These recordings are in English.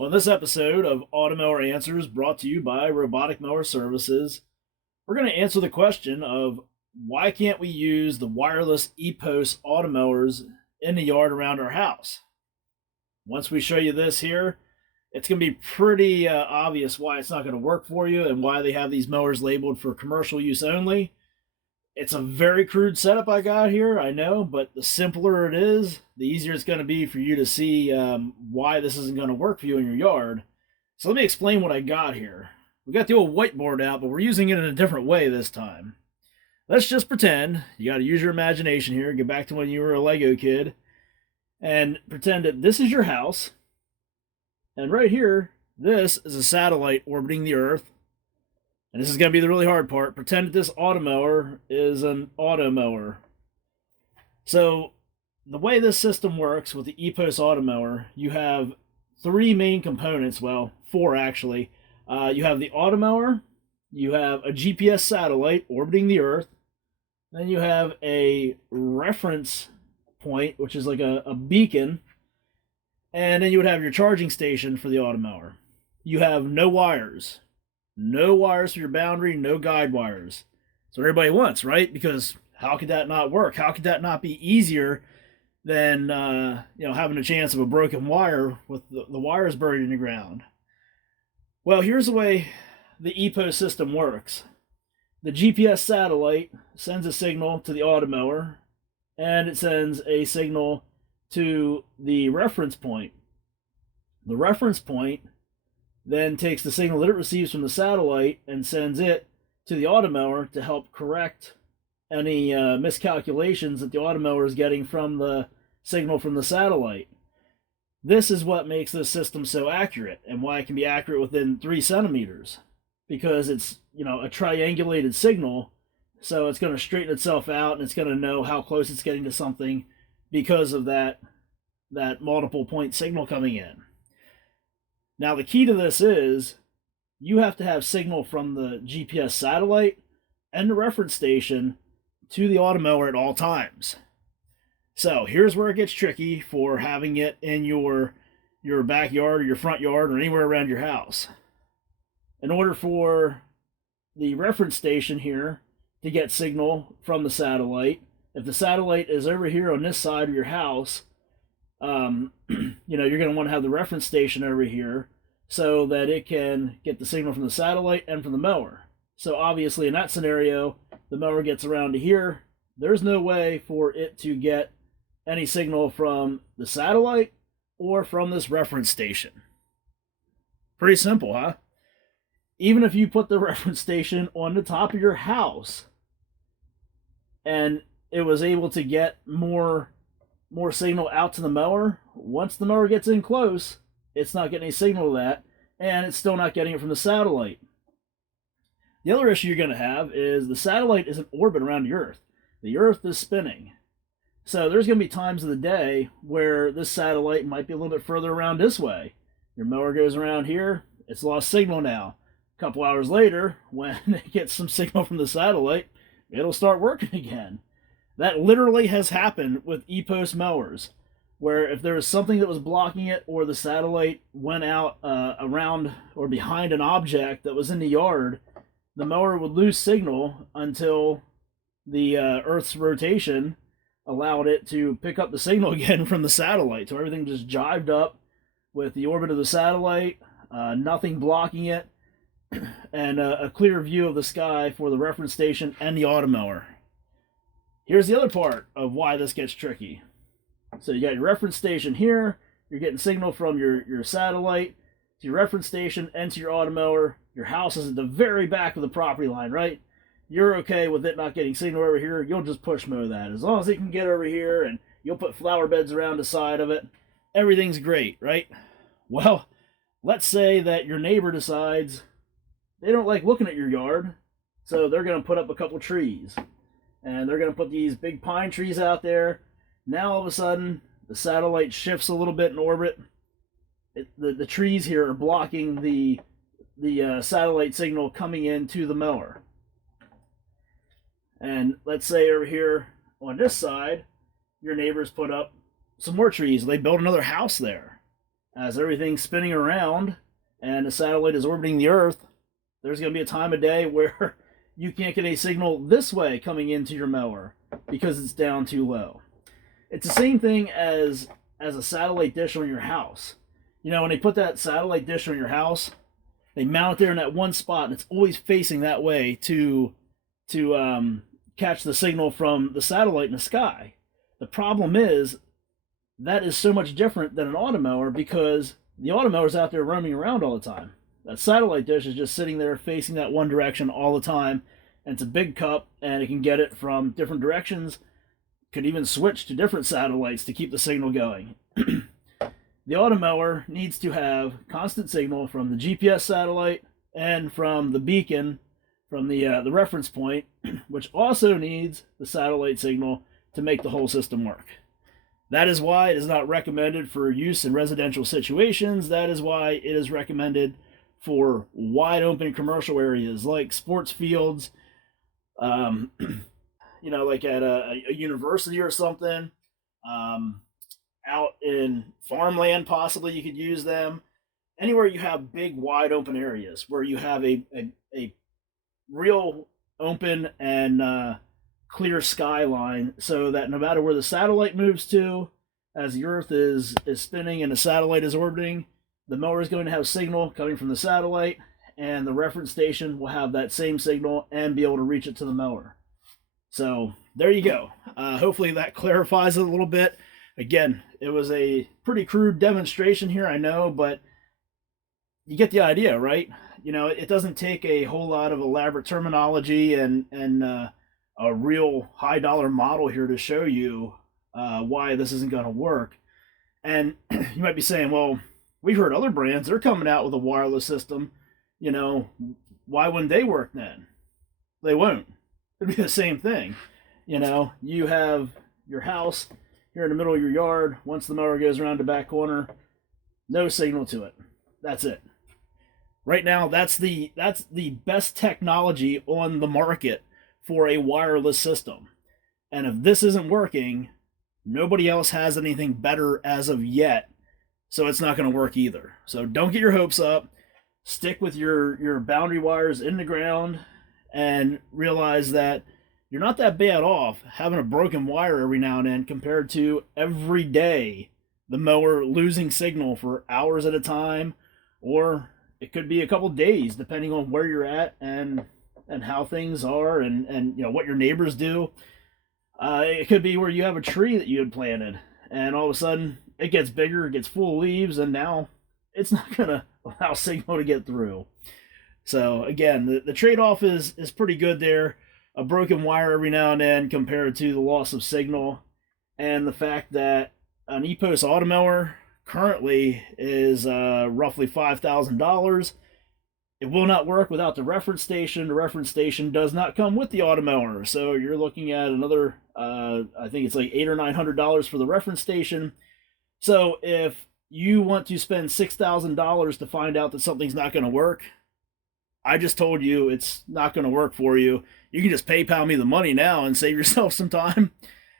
On this episode of Automower Answers, brought to you by Robotic Mower Services, we're going to answer the question of why can't we use the wireless EPOS Automowers in the yard around our house? Once we show you this here, it's going to be pretty obvious why it's not going to work for you and why they have these mowers labeled for commercial use only. It's a very crude setup I got here, I know, but the simpler it is, the easier it's going to be for you to see why this isn't going to work for you in your yard. So let me explain what I got here. We got the old whiteboard out, but we're using it in a different way this time. Let's just pretend, you got to use your imagination here, get back to when you were a Lego kid, and pretend that this is your house, and right here, this is a satellite orbiting the Earth. And this is going to be the really hard part. Pretend that this Automower is an Automower. So the way this system works with the EPOS Automower, you have three main components. Well, four actually. You have the Automower, you have a GPS satellite orbiting the Earth, then you have a reference point, which is like a beacon, and then you would have your charging station for the Automower. You have no wires. No wires for your boundary, no guide wires. So everybody wants, right? Because how could that not work? How could that not be easier than having a chance of a broken wire with the wires buried in the ground? Well, here's the way the EPOS system works. The GPS satellite sends a signal to the Automower, and it sends a signal to the reference point. The reference point then takes the signal that it receives from the satellite and sends it to the Automower to help correct any miscalculations that the Automower is getting from the signal from the satellite. This is what makes this system so accurate and why it can be accurate within 3 centimeters, because it's a triangulated signal, so it's going to straighten itself out and it's going to know how close it's getting to something because of that multiple point signal coming in. Now, the key to this is you have to have signal from the GPS satellite and the reference station to the Automower at all times. So here's where it gets tricky for having it in your backyard or your front yard or anywhere around your house. In order for the reference station here to get signal from the satellite, if the satellite is over here on this side of your house, you're going to want to have the reference station over here so that it can get the signal from the satellite and from the mower. So obviously in that scenario, the mower gets around to here. There's no way for it to get any signal from the satellite or from this reference station. Pretty simple, huh? Even if you put the reference station on the top of your house and it was able to get more signal out to the mower, once the mower gets in close, it's not getting any signal of that, and it's still not getting it from the satellite. The other issue you're going to have is the satellite is in orbit around the Earth. The Earth is spinning. So there's going to be times of the day where this satellite might be a little bit further around this way. Your mower goes around here, it's lost signal now. A couple hours later, when it gets some signal from the satellite, it'll start working again. That literally has happened with EPOS mowers, where if there was something that was blocking it or the satellite went out around or behind an object that was in the yard, the mower would lose signal until the Earth's rotation allowed it to pick up the signal again from the satellite. So everything just jived up with the orbit of the satellite, nothing blocking it, and a clear view of the sky for the reference station and the Automower. Here's the other part of why this gets tricky. So you got your reference station here, you're getting signal from your satellite to your reference station and to your Automower. Your house is at the very back of the property line, right? You're okay with it not getting signal over here, you'll just push mow that. As long as it can get over here and you'll put flower beds around the side of it, everything's great, right? Well, let's say that your neighbor decides they don't like looking at your yard, so they're going to put up a couple trees. And they're going to put these big pine trees out there. Now all of a sudden, the satellite shifts a little bit in orbit. The trees here are blocking the satellite signal coming into the mower. And let's say over here on this side, your neighbors put up some more trees. They built another house there. As everything's spinning around and the satellite is orbiting the Earth, there's going to be a time of day where you can't get a signal this way coming into your mower because it's down too low. It's the same thing as a satellite dish on your house. You know, when they put that satellite dish on your house, they mount it there in that one spot, and it's always facing that way to catch the signal from the satellite in the sky. The problem is that is so much different than an Automower because the Automower is out there roaming around all the time. That satellite dish is just sitting there facing that one direction all the time, and it's a big cup, and it can get it from different directions. Could even switch to different satellites to keep the signal going. The Automower needs to have constant signal from the GPS satellite and from the beacon from the reference point, which also needs the satellite signal to make the whole system work. That is why it is not recommended for use in residential situations. That is why it is recommended for wide open commercial areas like sports fields, you know, like at a university or something. Out in farmland, possibly you could use them. Anywhere you have big, wide open areas where you have a real open and clear skyline, so that no matter where the satellite moves to, as the Earth is spinning and the satellite is orbiting, the mower is going to have signal coming from the satellite, and the reference station will have that same signal and be able to reach it to the mower. So there you go. Hopefully that clarifies it a little bit. Again, it was a pretty crude demonstration here, I know, but you get the idea, right? You know, it doesn't take a whole lot of elaborate terminology and a real high dollar model here to show you why this isn't going to work. And you might be saying, well, we've heard other brands, they're coming out with a wireless system. You know, why wouldn't they work then? They won't. It'd be the same thing. You know, you have your house here in the middle of your yard. Once the mower goes around the back corner, no signal to it. That's it. Right now, that's the best technology on the market for a wireless system. And if this isn't working, nobody else has anything better as of yet. So it's not going to work either. So don't get your hopes up. Stick with your boundary wires in the ground and realize that you're not that bad off having a broken wire every now and then compared to every day the mower losing signal for hours at a time, or it could be a couple days depending on where you're at and how things are and you know what your neighbors do. It could be where you have a tree that you had planted and all of a sudden it gets bigger, it gets full of leaves, and now it's not going to allow signal to get through. So again, the trade-off is pretty good there. A broken wire every now and then compared to the loss of signal, and the fact that an EPOS Automower currently is roughly $5,000. It will not work without the reference station. The reference station does not come with the Automower, so you're looking at another, I think it's like $800 or $900 for the reference station. So if you want to spend $6,000 to find out that something's not going to work, I just told you it's not going to work for you. You can just PayPal me the money now and save yourself some time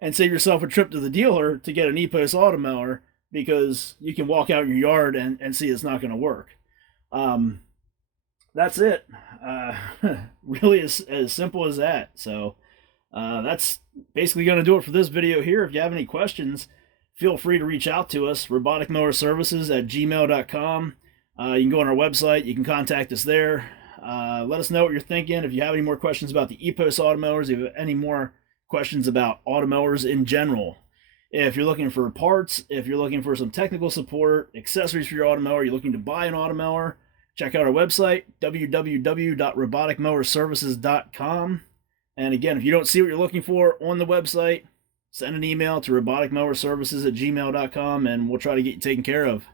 and save yourself a trip to the dealer to get an EPOS Automower, because you can walk out in your yard and see it's not going to work. That's it. Really as simple as that. So that's basically going to do it for this video here. If you have any questions, feel free to reach out to us, roboticmowerservices@gmail.com. You can go on our website. You can contact us there. Let us know what you're thinking. If you have any more questions about the EPOS Automowers, if you have any more questions about Automowers in general. If you're looking for parts, if you're looking for some technical support, accessories for your Automower, you're looking to buy an Automower, check out our website, www.roboticmowerservices.com. And again, if you don't see what you're looking for on the website, send an email to roboticmowerservices@gmail.com and we'll try to get you taken care of.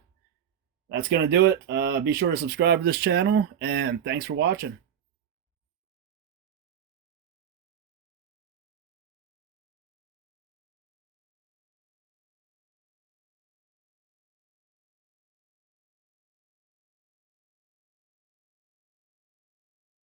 That's going to do it. Be sure to subscribe to this channel, and thanks for watching.